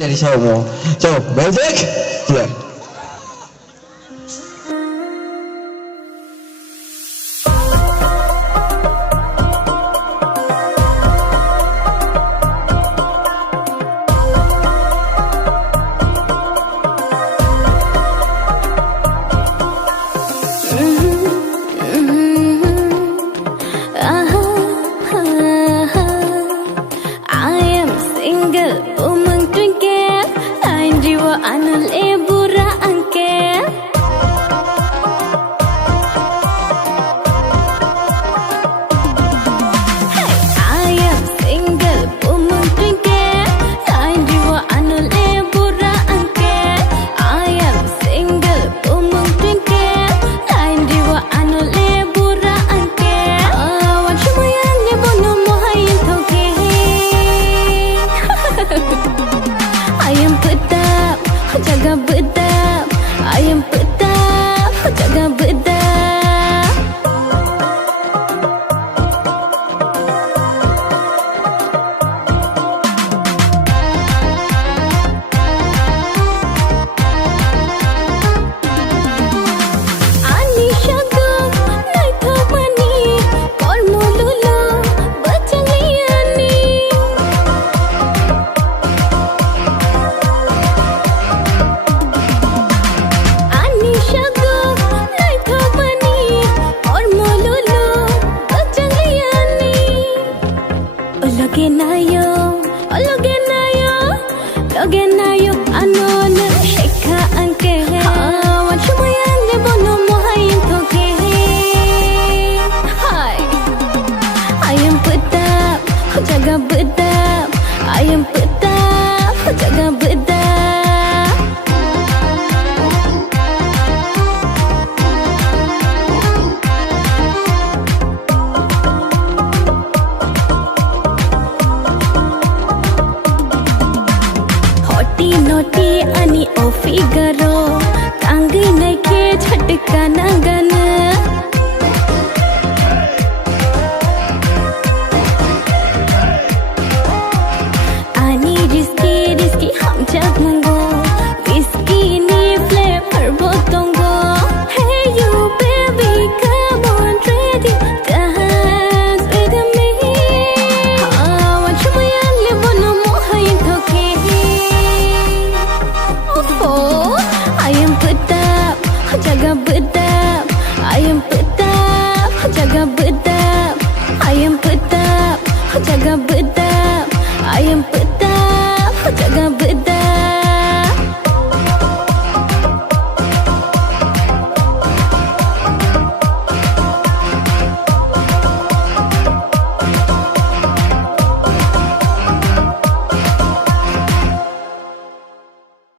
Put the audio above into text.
Dari saya mau. So, music. Play. Jaga bedap, ayam pedap, jaga bedap. Ani syaga, naik ke mani, kol mululu, bercaliani. Loge nayo, anon sheka anke. Wan shumayang le bono mohayin toke. Hai, ayam pedap, jaga bedap. Ayam pedap, jaga bedap. Naughty अनि ओ फिगरो तांगी नइखे झटका नगन